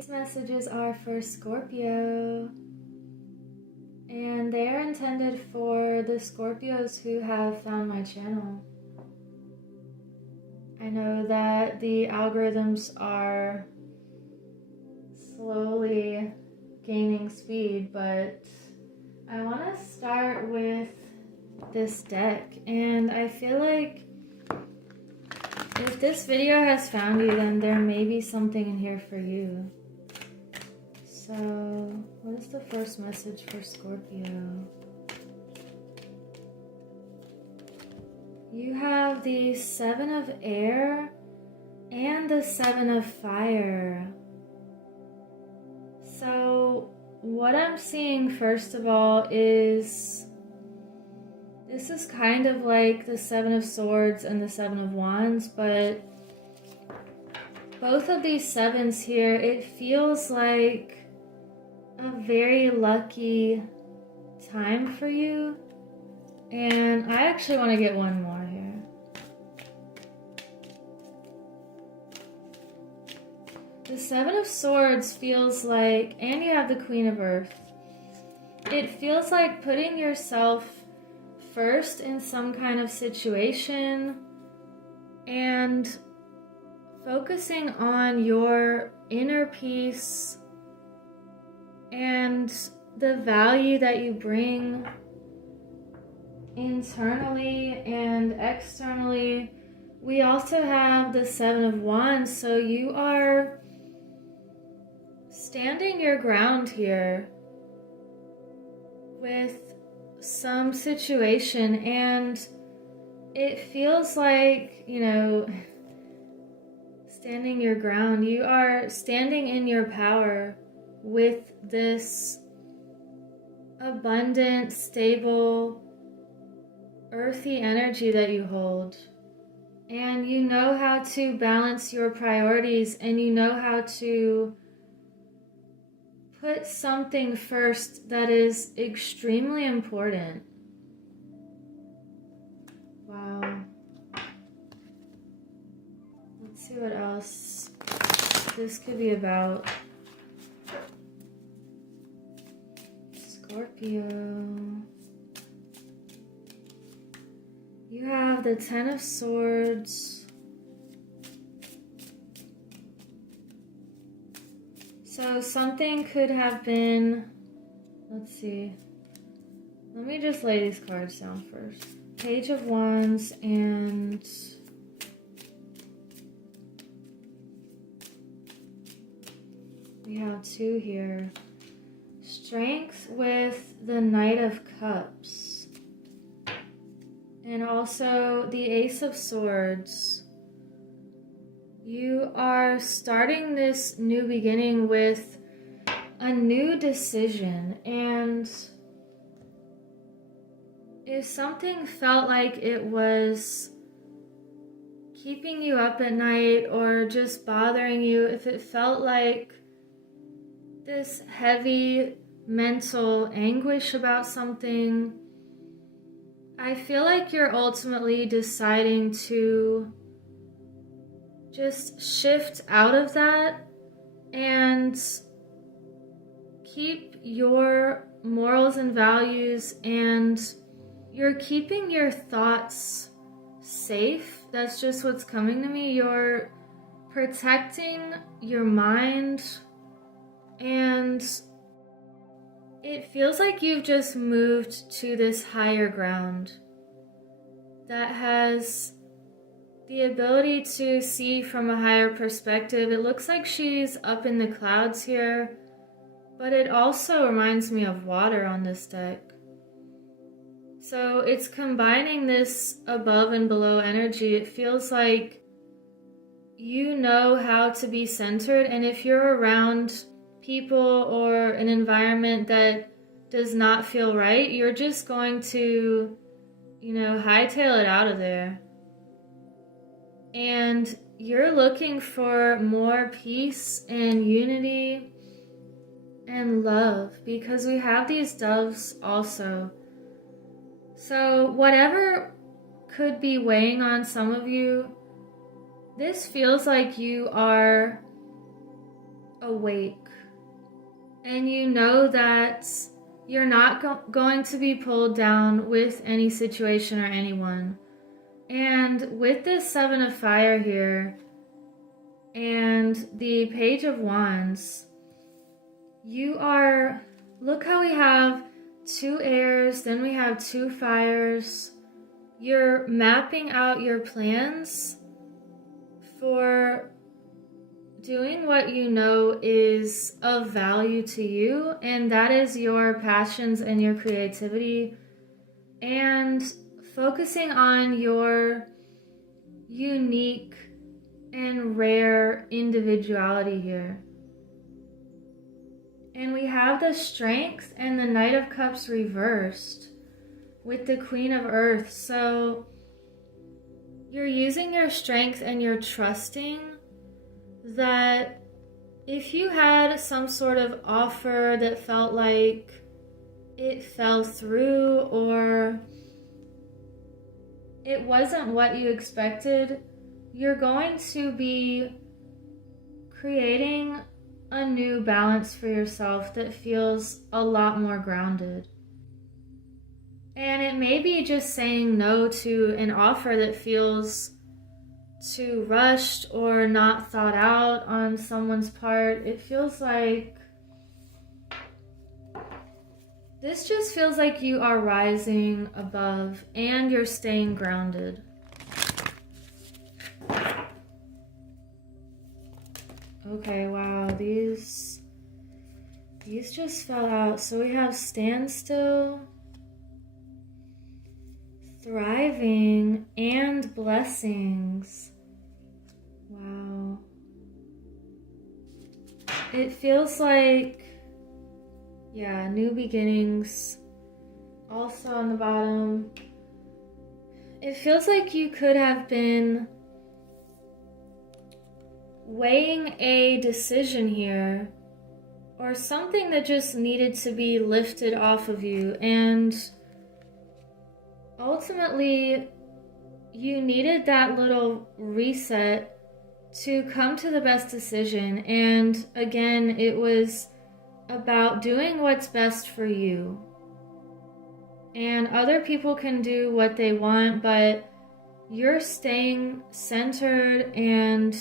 These messages are for Scorpio, and they are intended for the Scorpios who have found my channel. I know that the algorithms are slowly gaining speed, but I want to start with this deck, and I feel like if this video has found you, then there may be something in here for you. So, what is the first message for Scorpio? You have the Seven of Air and the Seven of Fire. So, what I'm seeing first of all is this is kind of like the Seven of Swords and the Seven of Wands, but both of these sevens here, it feels like a very lucky time for you. And I actually want to get one more here. The Seven of Swords feels like, and you have the Queen of Earth, it feels like putting yourself first in some kind of situation and focusing on your inner peace and the value that you bring internally and externally. We also have the Seven of Wands, so you are standing your ground here with some situation, and it feels like, you know, standing your ground. You are standing in your power with this abundant, stable, earthy energy that you hold. And you know how to balance your priorities, and you know how to put something first that is extremely important. Wow. Let's see what else this could be about. Scorpio. You have the Ten of Swords. So something could have been, let's see. Let me just lay these cards down first. Page of Wands and we have two here. Strength with the Knight of Cups. And also the Ace of Swords. You are starting this new beginning with a new decision, and if something felt like it was keeping you up at night or just bothering you, if it felt like this heavy mental anguish about something, I feel like you're ultimately deciding to just shift out of that and keep your morals and values, and you're keeping your thoughts safe. That's just what's coming to me. You're protecting your mind, and it feels like you've just moved to this higher ground that has the ability to see from a higher perspective. It looks like she's up in the clouds here, but it also reminds me of water on this deck. So it's combining this above and below energy. It feels like you know how to be centered, and if you're around people or an environment that does not feel right, you're just going to, you know, hightail it out of there. And you're looking for more peace and unity and love, because we have these doves also. So whatever could be weighing on some of you, this feels like you are awake. And you know that you're not going to be pulled down with any situation or anyone. And with this Seven of Fire here and the Page of Wands, you are, look how we have 2 airs, then we have 2 fires. You're mapping out your plans for doing what you know is of value to you, and that is your passions and your creativity, and focusing on your unique and rare individuality here. And we have the Strength and the Knight of Cups reversed with the Queen of Earth. So you're using your strength and you're trusting that if you had some sort of offer that felt like it fell through or it wasn't what you expected, you're going to be creating a new balance for yourself that feels a lot more grounded. And it may be just saying no to an offer that feels too rushed or not thought out on someone's part. It feels like this just feels like you are rising above and you're staying grounded. Okay, wow, these just fell out. So we have standstill, thriving, and blessings. Wow. It feels like, yeah, new beginnings. Also on the bottom, it feels like you could have been weighing a decision here or something that just needed to be lifted off of you, and ultimately you needed that little reset to come to the best decision. And again, it was about doing what's best for you. And other people can do what they want, but you're staying centered and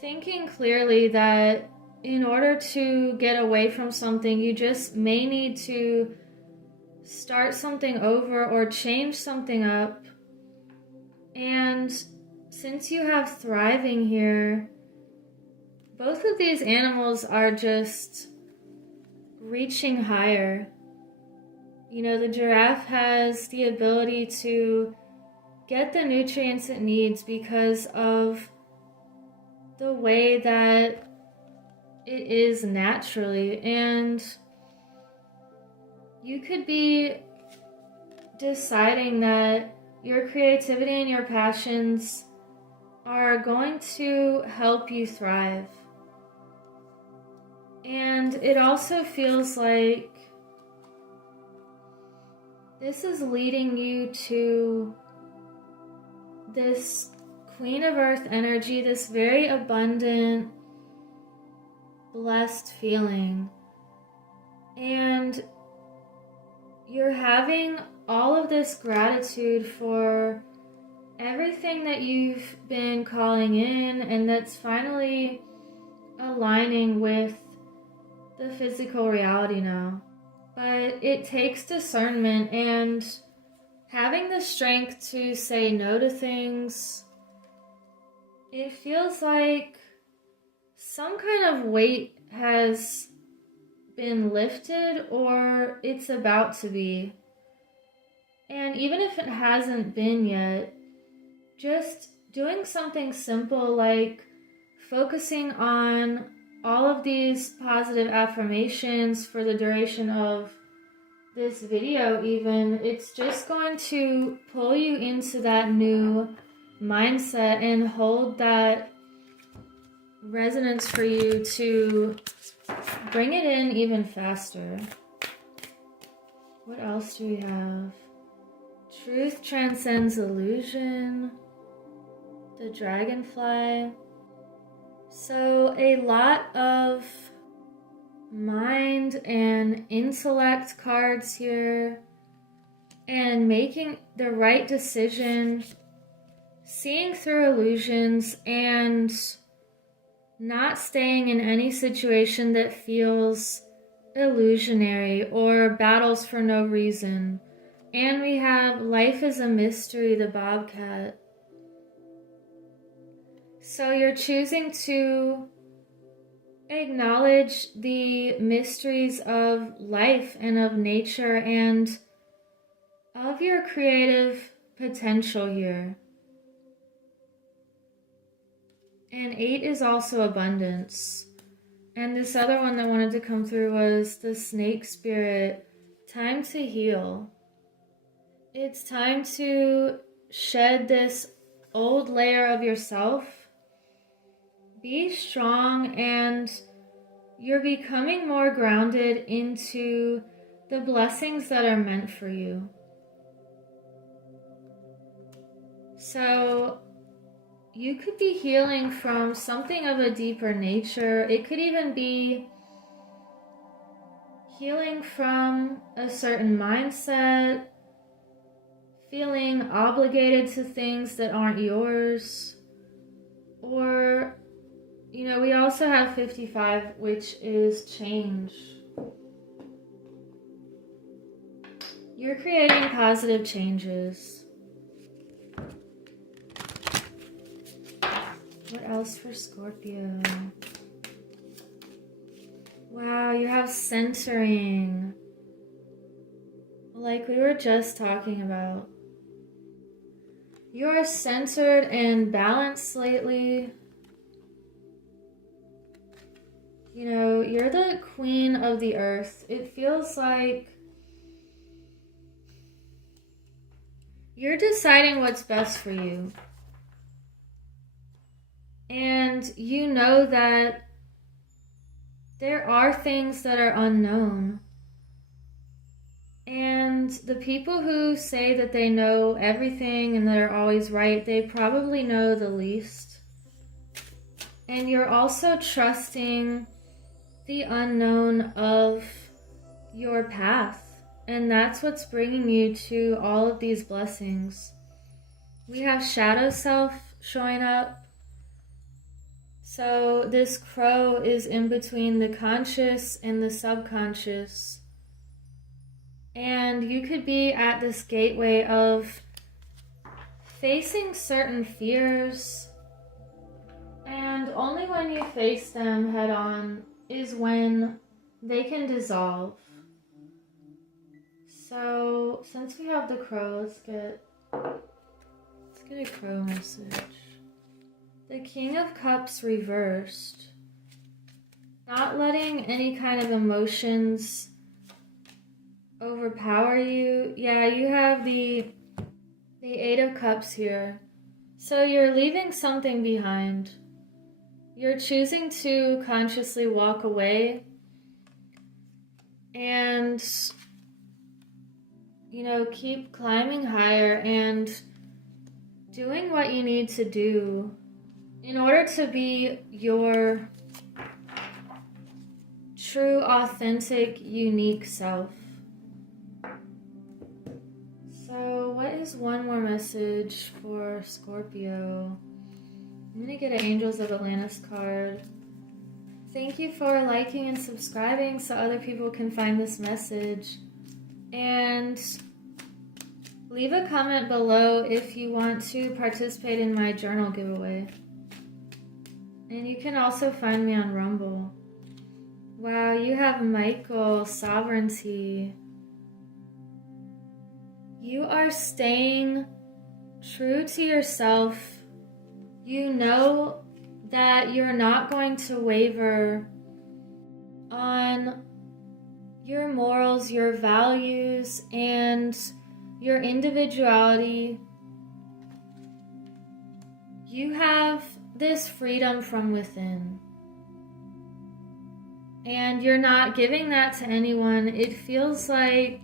thinking clearly that in order to get away from something, you just may need to start something over or change something up. And since you have thriving here, both of these animals are just reaching higher. You know, the giraffe has the ability to get the nutrients it needs because of the way that it is naturally. And you could be deciding that your creativity and your passions are going to help you thrive. And it also feels like this is leading you to this Queen of Earth energy, this very abundant, blessed feeling. And you're having all of this gratitude for everything that you've been calling in, and that's finally aligning with the physical reality now. But it takes discernment and having the strength to say no to things. It feels like some kind of weight has been lifted, or it's about to be. And even if it hasn't been yet, just doing something simple like focusing on all of these positive affirmations for the duration of this video even, it's just going to pull you into that new mindset and hold that resonance for you to bring it in even faster. What else do we have? Truth transcends illusion. The dragonfly. So a lot of mind and intellect cards here, and making the right decision, seeing through illusions, and not staying in any situation that feels illusionary or battles for no reason. And we have life is a mystery, the bobcat. So you're choosing to acknowledge the mysteries of life and of nature and of your creative potential here. And 8 is also abundance. And this other one that wanted to come through was the snake spirit. Time to heal. It's time to shed this old layer of yourself. Be strong, and you're becoming more grounded into the blessings that are meant for you. So you could be healing from something of a deeper nature. It could even be healing from a certain mindset, feeling obligated to things that aren't yours. Or, we also have 55, which is change. You're creating positive changes. What else for Scorpio? Wow, you have centering. Like we were just talking about. You are centered and balanced lately. You're the queen of the earth. It feels like you're deciding what's best for you. And you know that there are things that are unknown. And the people who say that they know everything and that are always right, they probably know the least. And you're also trusting the unknown of your path. And that's what's bringing you to all of these blessings. We have shadow self showing up. So this crow is in between the conscious and the subconscious. And you could be at this gateway of facing certain fears. And only when you face them head on is when they can dissolve. So since we have the crow, let's get a crow message. The King of Cups reversed. Not letting any kind of emotions overpower you. Yeah, you have the 8 of Cups here. So you're leaving something behind. You're choosing to consciously walk away and, keep climbing higher and doing what you need to do in order to be your true, authentic, unique self. So what is one more message for Scorpio? I'm going to get an Angels of Atlantis card. Thank you for liking and subscribing so other people can find this message. And leave a comment below if you want to participate in my journal giveaway. And you can also find me on Rumble. Wow, you have Michael, sovereignty. You are staying true to yourself. You know that you're not going to waver on your morals, your values, and your individuality. You have this freedom from within. And you're not giving that to anyone. It feels like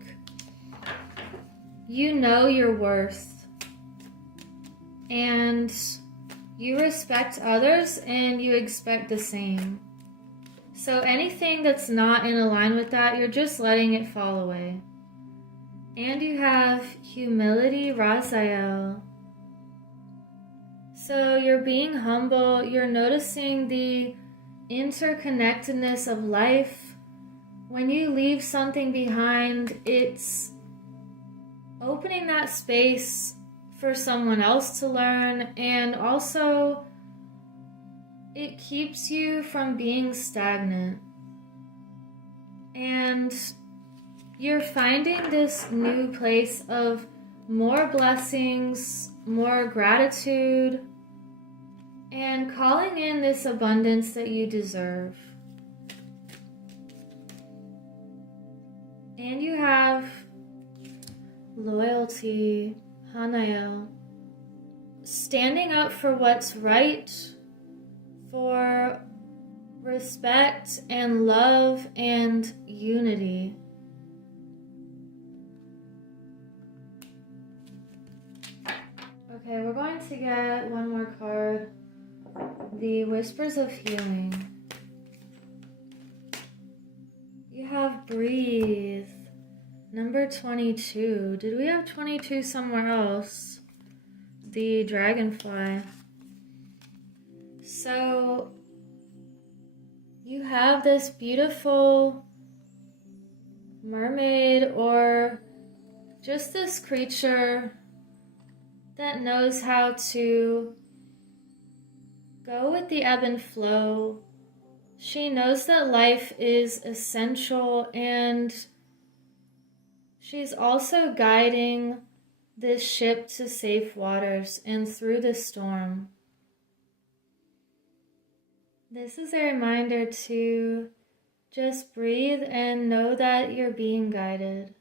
you know your worth. And You respect others and you expect the same. So anything that's not in line with that, you're just letting it fall away. And you have humility, Raziel. So you're being humble, you're noticing the interconnectedness of life. When you leave something behind, it's opening that space for someone else to learn, and also it keeps you from being stagnant. And you're finding this new place of more blessings, more gratitude, and calling in this abundance that you deserve. And you have loyalty, Hanael. Standing up for what's right, for respect and love and unity. Okay, we're going to get one more card. The Whispers of Healing. You have Breathe. Number 22. Did we have 22 somewhere else? The Dragonfly. So you have this beautiful mermaid or just this creature that knows how to go with the ebb and flow. She knows that life is essential, and she's also guiding this ship to safe waters and through the storm. This is a reminder to just breathe and know that you're being guided.